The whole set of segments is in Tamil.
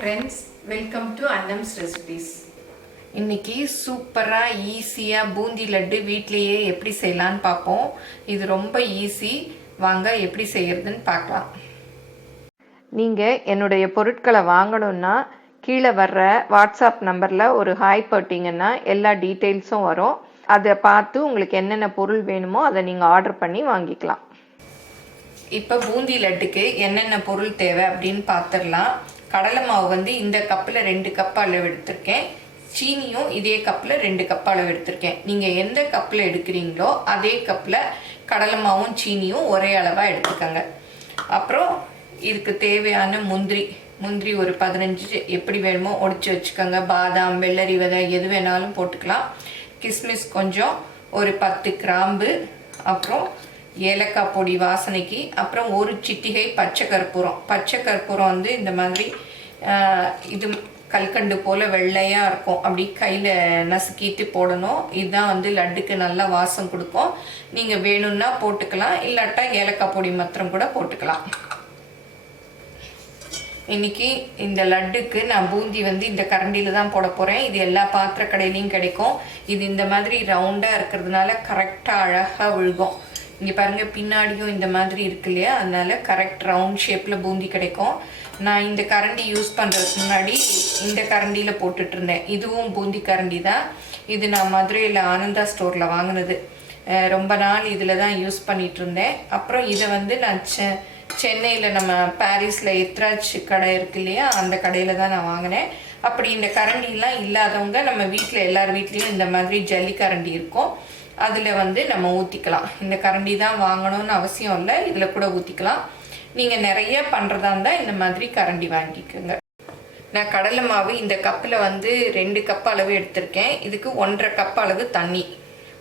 friends, welcome to Annams recipes. இன்னைக்கு சூப்பரா ஈஸியா பூந்தி லட்டு வீட்லயே எப்படி செய்யலாம்னு பாப்போம். இது ரொம்ப ஈஸி. வாங்க எப்படி செய்யறதுன்னு பார்க்கலாம். நீங்க என்னுடைய பொருட்களை வாங்கணும்னா கீழே வர்ற வாட்ஸ்அப் நம்பர்ல ஒரு ஹாய் போட்டீங்கன்னா எல்லா டீடைல்ஸும் வரும். அதை பார்த்து உங்களுக்கு என்னென்ன பொருள் வேணுமோ அதை நீங்க ஆர்டர் பண்ணி வாங்கிக்கலாம். இப்போ பூந்தி லட்டுக்கு என்னென்ன பொருள் தேவை அப்படின்னு பார்த்துடலாம். கடலை மாவு வந்து இந்த கப்பில் 2 கப் அளவு எடுத்திருக்கேன். சீனியும் இதே கப்பில் 2 கப் அளவு எடுத்திருக்கேன். நீங்கள் எந்த கப்பில் எடுக்கிறீங்களோ அதே கப்பில் கடலை மாவும் சீனியும் ஒரே அளவாக எடுத்துக்கோங்க. அப்புறம் இதுக்கு தேவையான முந்திரி ஒரு 15 எப்படி வேணுமோ உடைச்சி வச்சுக்கோங்க. பாதாம், வெள்ளரி விதை எது வேணாலும் போட்டுக்கலாம். கிஸ்மிஸ் கொஞ்சம், ஒரு 10 கிராம்பு, அப்புறம் ஏலக்காய் பொடி வாசனைக்கு, அப்புறம் ஒரு சிட்டிகை பச்சை கற்பூரம் வந்து இந்த மாதிரி இது கல்கண்டு போல் வெள்ளையாக இருக்கும். அப்படி கையில் நசுக்கிட்டு போடணும். இதுதான் வந்து லட்டுக்கு நல்லா வாசம் கொடுக்கும். நீங்கள் வேணும்னா போட்டுக்கலாம், இல்லாட்டா ஏலக்காய் பொடி மாத்திரம் கூட போட்டுக்கலாம். இன்றைக்கி இந்த லட்டுக்கு நான் பூந்தி வந்து இந்த கரண்டியில் தான் போட போகிறேன். இது எல்லா பாத்திர கடையிலையும் கிடைக்கும். இது இந்த மாதிரி ரவுண்டாக இருக்கிறதுனால கரெக்டாக அழகாக விழுகும். இங்கே பாருங்கள், பின்னாடியும் இந்த மாதிரி இருக்கு இல்லையா, அதனால கரெக்ட் ரவுண்ட் ஷேப்பில் பூந்தி கிடைக்கும். நான் இந்த கரண்டி யூஸ் பண்ணுறதுக்கு முன்னாடி இந்த கரண்டியில் போட்டுட்ருந்தேன். இதுவும் பூந்தி கரண்டி தான். இது நான் மதுரையில் ஆனந்தா ஸ்டோரில் வாங்கினது. ரொம்ப நாள் இதில் தான் யூஸ் பண்ணிகிட்டு இருந்தேன். அப்புறம் இதை வந்து நான் சென்னையில் நம்ம பாரிஸில் எத்ராஜ் கடை இருக்கு இல்லையா, அந்த கடையில் தான் நான் வாங்கினேன். அப்படி இந்த கரண்டிலாம் இல்லாதவங்க நம்ம வீட்டில் எல்லார் வீட்லேயும் இந்த மாதிரி ஜல்லி கரண்டி இருக்கும். அதில் வந்து நம்ம ஊற்றிக்கலாம். இந்த கரண்டி தான் வாங்கணும்னு அவசியம் இல்லை, இதில் கூட ஊற்றிக்கலாம். நீங்கள் நிறைய பண்ணுறதா இருந்தால் இந்த மாதிரி கரண்டி வாங்கிக்கோங்க. நான் கடலை மாவு இந்த கப்பில் வந்து 2 கப் அளவு எடுத்திருக்கேன். இதுக்கு 1.5 கப் அளவு தண்ணி.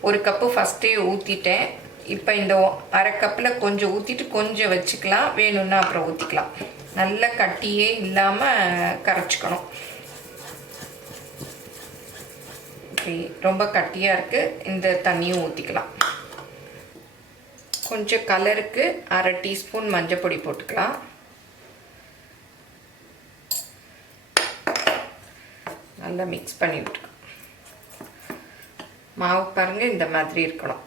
1 கப்பு ஃபஸ்ட்டே ஊற்றிட்டேன். இப்போ இந்த 1/2 கப்பில் கொஞ்சம் ஊற்றிட்டு கொஞ்சம் வச்சுக்கலாம். வேணும்னா அப்புறம் ஊற்றிக்கலாம். நல்ல கட்டியே இல்லாமல் கரைச்சிக்கணும். ரொம்ப கட்டியாக இருக்குது, இந்த தண்ணியும் ஊற்றிக்கலாம். கொஞ்சம் கலருக்கு 1/2 டீஸ்பூன் மஞ்சள் பொடி போட்டுக்கலாம். நல்லா மிக்ஸ் பண்ணி விட்டுக்கலாம். மாவு பாருங்கள், இந்த மாதிரி இருக்கணும்.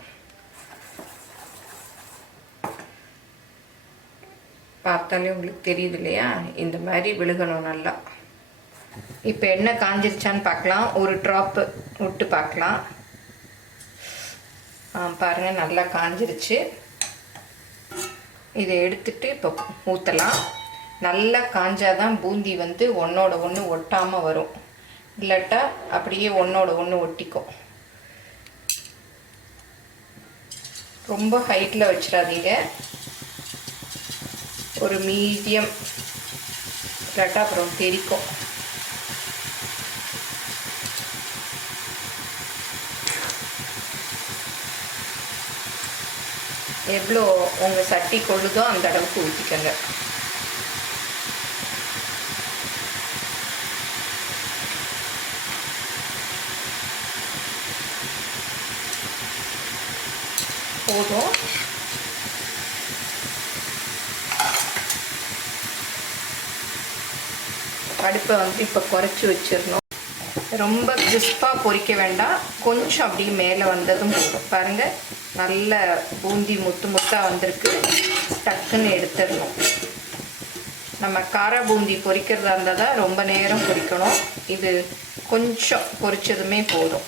பார்த்தாலே உங்களுக்கு தெரியுது இல்லையா, இந்த மாதிரி விழுகணும் நல்லா. இப்போ எண்ணெய் காஞ்சிருச்சான்னு பார்க்கலாம். ஒரு ட்ராப்பு விட்டு பார்க்கலாம். பாருங்கள், நல்லா காஞ்சிருச்சு. இதை எடுத்துட்டு இப்போ ஊற்றலாம். நல்லா காஞ்சாதான் பூந்தி வந்து ஒன்றோட ஒன்று ஒட்டாமல் வரும். இல்லாட்டா அப்படியே ஒன்றோட ஒன்று ஒட்டிக்கும். ரொம்ப ஹைட்டில் வச்சிடாதீங்க, ஒரு மீடியம், இல்லாட்டா அப்புறம் தெரிக்கும். எவ்வளோ உங்கள் சட்டி கொள்ளுதோ அந்த அளவுக்கு ஊற்றிக்கங்க. போதும். அடுப்பை வந்து இப்போ குறைச்சி வச்சிடணும். ரொம்ப கிறிஸ்பாக பொரிக்க வேண்டாம், கொஞ்சம் அப்படியே மேலே வந்ததும் போதும். பாருங்கள், நல்ல பூந்தி முத்தாக வந்திருக்கு. டக்குன்னு எடுத்துடணும். நம்ம கார பூந்தி பொரிக்கிறதா இருந்தால் தான் ரொம்ப நேரம் பொரிக்கணும். இது கொஞ்சம் பொரிச்சதுமே போதும்.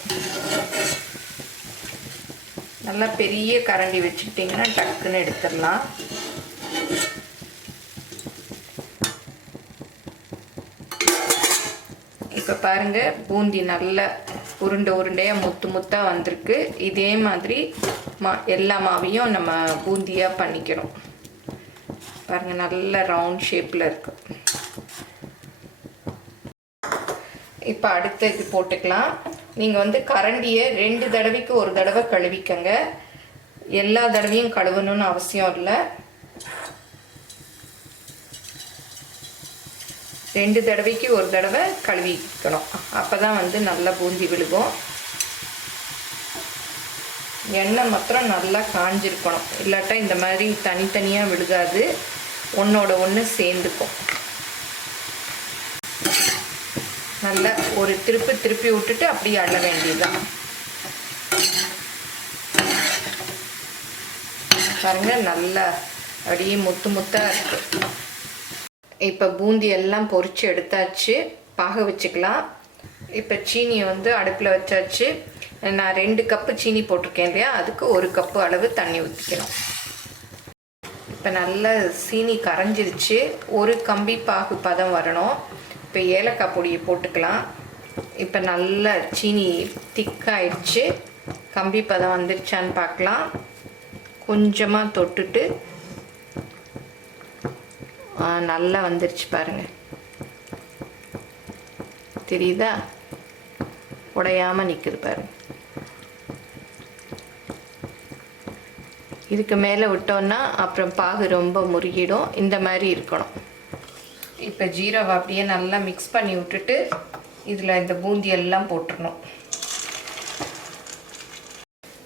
நல்லா பெரிய கரண்டி வச்சுக்கிட்டிங்கன்னா டக்குன்னு எடுத்துடலாம். இப்போ பாருங்கள், பூந்தி நல்லா உருண்டையாக முத்தாக வந்திருக்கு. இதே மாதிரி எல்லா மாவையும் நம்ம பூந்தியாக பண்ணிக்கிறோம். பாருங்கள், நல்ல ரவுண்ட் ஷேப்பில் இருக்கு. இப்போ அடுத்த இது போட்டுக்கலாம். நீங்கள் வந்து கரண்டியை 2 தடவைக்கு ஒரு தடவை கழுவிக்கங்க. எல்லா தடவையும் கழுவணும்னு அவசியம் இல்லை. 2 தடவைக்கு ஒரு தடவை கழுவிக்கணும். அப்போ தான் வந்து நல்லா பூந்தி விழுகும். எண்ணெய் மாத்திரம் நல்லா காஞ்சிருக்கணும், இல்லாட்டா இந்த மாதிரி தனித்தனியாக விழுகாது, ஒன்றோட ஒன்று சேர்ந்துக்கும். நல்லா ஒரு திருப்பி விட்டுட்டு அப்படியே அள்ள வேண்டியதுதான். பாருங்க நல்லா அப்படியே முத்தாக இருக்குது. இப்போ பூந்தி எல்லாம் பொரிச்சு எடுத்தாச்சு, பாக வச்சுக்கலாம். இப்போ சீனியை அடுப்பில் வச்சாச்சு. நான் 2 கப்பு சீனி போட்டிருக்கேன் இல்லையா, அதுக்கு 1 கப்பு அளவு தண்ணி ஊற்றிக்கணும். இப்போ நல்லா சீனி கரைஞ்சிருச்சு, ஒரு கம்பி பாகு பதம் வரணும். இப்போ ஏலக்காய் பொடியை போட்டுக்கலாம். இப்போ நல்லா சீனி திக்காயிடுச்சு, கம்பி பதம் வந்துருச்சான்னு பார்க்கலாம். கொஞ்சமாக தொட்டுட்டு நல்லா வந்துருச்சு பாருங்கள், தெரியுதா? உடையாமல் நிற்குது பாருங்க. இதுக்கு மேலே விட்டோன்னா அப்புறம் பாகு ரொம்ப முறுகிடும். இந்த மாதிரி இருக்கணும். இப்போ ஜீரவை அப்படியே நல்லா மிக்ஸ் பண்ணி விட்டுட்டு இதில் இந்த பூந்தி எல்லாம் போட்டுடணும்.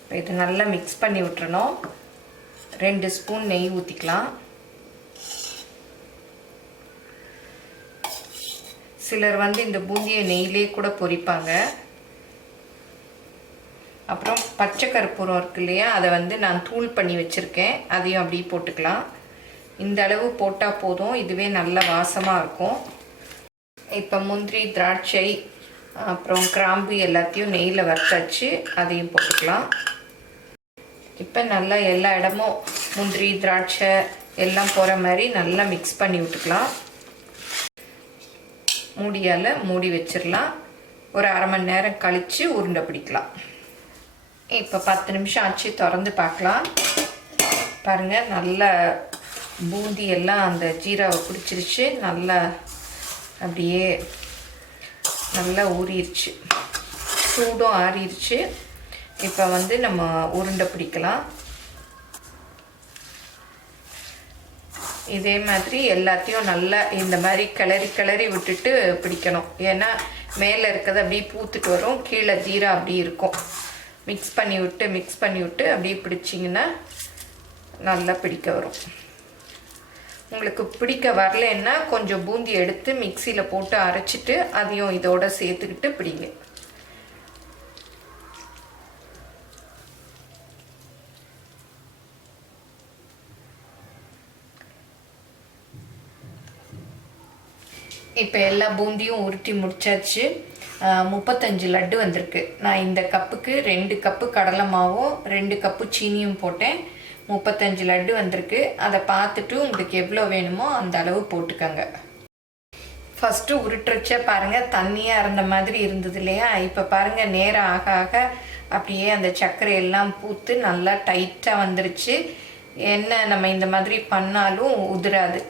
இப்போ இது நல்லா மிக்ஸ் பண்ணி விட்டுறணும். 2 ஸ்பூன் நெய் ஊற்றிக்கலாம். சிலர் இந்த பூந்தியை நெய்யிலே கூட பொரிப்பாங்க. அப்புறம் பச்சை கற்பூரம் இருக்கு இல்லையா, அதை நான் தூள் பண்ணி வச்சுருக்கேன், அதையும் அப்படியே போட்டுக்கலாம். இந்த அளவு போட்டால் போதும், இதுவே நல்ல வாசமாக இருக்கும். இப்போ முந்திரி, திராட்சை, அப்புறம் கிராம்பு எல்லாத்தையும் நெய்யில் வறுத்தாச்சு, அதையும் போட்டுக்கலாம். இப்போ நல்லா எல்லா இடமும் முந்திரி, திராட்சை எல்லாம் போகிற மாதிரி நல்லா மிக்ஸ் பண்ணி விட்டுக்கலாம். மூடியால் மூடி வச்சிடலாம். ஒரு அரை மணி நேரம் கழித்து உருண்டை பிடிக்கலாம். இப்போ 10 நிமிஷம் ஆச்சு, திறந்து பார்க்கலாம். பாருங்கள், நல்லா பூந்தி எல்லாம் அந்த ஜீராவை பிடிச்சிருச்சு, நல்லா அப்படியே நல்லா ஊறிடுச்சு, சூடும் ஆறிடுச்சு. இப்போ நம்ம உருண்டை பிடிக்கலாம். இதே மாதிரி எல்லாத்தையும் நல்லா இந்த மாதிரி கிளறி விட்டுட்டு பிடிக்கணும். ஏன்னா மேலே இருக்கிறது அப்படியே பூத்துட்டு வரும், கீழே ஜீரா அப்படி இருக்கும். மிக்ஸ் பண்ணி விட்டு அப்படியே பிடிச்சிங்கன்னா நல்லா பிடிக்க வரும். உங்களுக்கு பிடிக்க வரலன்னா கொஞ்சம் பூந்தி எடுத்து மிக்சியில் போட்டு அரைச்சிட்டு அதையும் இதோட சேர்த்துக்கிட்டு பிடிங்க. இப்போ எல்லா பூந்தியும் உருட்டி முடிச்சாச்சு. 35 லட்டு வந்திருக்கு. நான் இந்த கப்புக்கு 2 கப்பு கடலை மாவும் 2 கப்பு சீனியும் போட்டேன். 35 லட்டு வந்திருக்கு. அதை பார்த்துட்டு உங்களுக்கு எவ்வளோ வேணுமோ அந்த அளவு போட்டுக்கோங்க. ஃபஸ்ட்டு உருட்டுறச்ச பாருங்கள், தண்ணியாக இருந்த மாதிரி இருந்தது இல்லையா, இப்போ பாருங்கள் நேரம் ஆக ஆக அப்படியே அந்த சர்க்கரை எல்லாம் பூத்து நல்லா டைட்டாக வந்துருச்சு. என்ன நம்ம இந்த மாதிரி பண்ணாலும் உதிராது,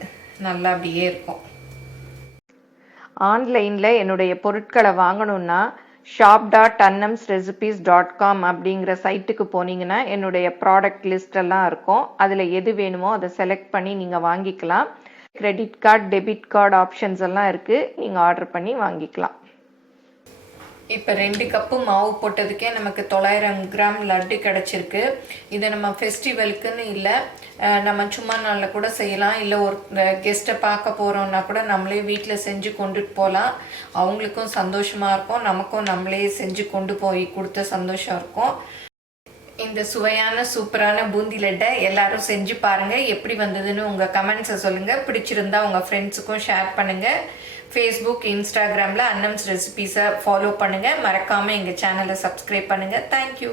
நல்லா அப்படியே இருக்கும். ஆன்லைனில் என்னுடைய பொருட்களை வாங்கணுன்னா shop.annamsrecipes.com அப்படிங்கிற சைட்டுக்கு போனீங்கன்னா என்னுடைய ப்ராடக்ட் லிஸ்டெல்லாம் இருக்கும். அதில் எது வேணுமோ அதை செலக்ட் பண்ணி நீங்கள் வாங்கிக்கலாம். Credit card, debit card options எல்லாம் இருக்குது, நீங்கள் ஆர்டர் பண்ணி வாங்கிக்கலாம். இப்போ 2 கப்பு மாவு போட்டதுக்கே நமக்கு 900 கிராம் லட்டு கிடச்சிருக்கு. இதை நம்ம ஃபெஸ்டிவலுக்குன்னு இல்லை, நம்ம சும்மா நாளில் கூட செய்யலாம். இல்லை ஒரு கெஸ்ட்டை பார்க்க போகிறோன்னா கூட நம்மளே வீட்டில் செஞ்சு கொண்டுட்டு போகலாம். அவங்களுக்கும் சந்தோஷமாக இருக்கும், நமக்கும் நம்மளே செஞ்சு கொண்டு போய் கொடுத்த சந்தோஷம் இருக்கும். இந்த சுவையான சூப்பரான பூந்தி லட்டை எல்லாரும் செஞ்சு பாருங்கள். எப்படி வந்ததுன்னு உங்கள் கமெண்ட்ஸை சொல்லுங்கள். பிடிச்சிருந்தா உங்கள் ஃப்ரெண்ட்ஸுக்கும் ஷேர் பண்ணுங்கள். ஃபேஸ்புக், இன்ஸ்டாகிராமில் அன்னம்ஸ் ரெசிபீஸை ஃபாலோ பண்ணுங்கள். மறக்காமல் எங்கள் சேனலை சப்ஸ்கிரைப் பண்ணுங்கள். தேங்க்யூ.